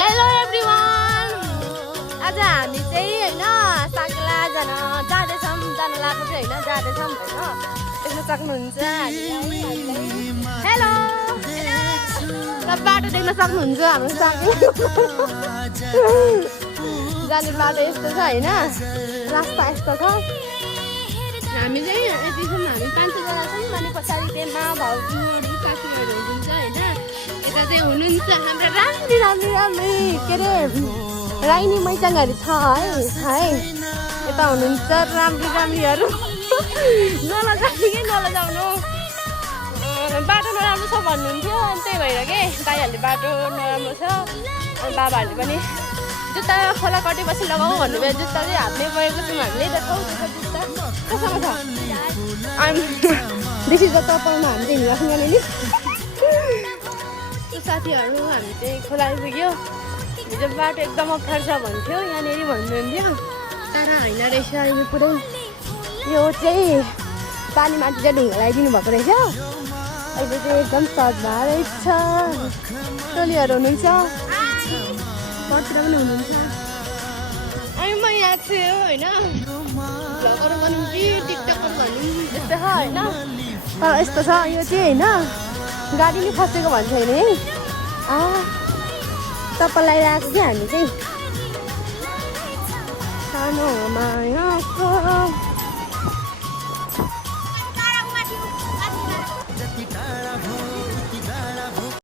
hello everyone आज हामी चाहिँ हैन साकेला जाँदैछौँ जान लागेको चाहिँ हैन जाँदैछौँ हैन देख्न सक्नुहुन्छ हेलो बाटो देख्न सक्नुहुन्छ हाम्रो साकेला जाने बाटो यस्तो छ हैन रास्ता यस्तो छ हामी चाहिँ यतिसम्म हामी 5 जना छौँ अनि पछाडि त्यहाँ भाउजूहरू साथीहरू हुनुहुन्छ हैन यता चाहिँ हुनुहुन्छ हाम्रो राम्री के अरे राइनी मैचाङहरू छ है यता हुनुहुन्छ राम्रीहरू नलजाउनु बाटो नराम्रो छ भन्नुहुन्थ्यो अनि त्यही भएर के दाइहरूले बाटो नराम्रो छ अनि बाबाहरूले पनि जुत्ता खोला कटेपछि लगाऊ भन्नुभयो जुत्ता चाहिँ हातले गएको छौँ हामीले देखाउँ जुत्ता कसँग छ दिस इज द टपलमा हामी चाहिँ हिँड्न जाने नि साथीहरू हामी चाहिँ खोला आइपुग्यो हिजो बाटो एकदम अप्ठ्यारो छ भन्थ्यो यहाँनिर भन्नुहुन्थ्यो तर होइन रहेछ अहिले पुरै यो चाहिँ पानी माथि चाहिँ ढुङ्गा लगाइदिनु भएको रहेछ अहिले चाहिँ एकदम सज भएर रहेछ टोलीहरू हुनुहुन्छ पतिर पनि हुनुहुन्छ अनि म यहाँ छु होइन भ्लगहरू भनौँ कि टिकटकहरू भनौँ यस्तो छ होइन तर यस्तो छ यो चाहिँ होइन गाडी नै फसेको भन्छ होइन है तपाईँलाई लगाएको कि हामी चाहिँ सानो मायाको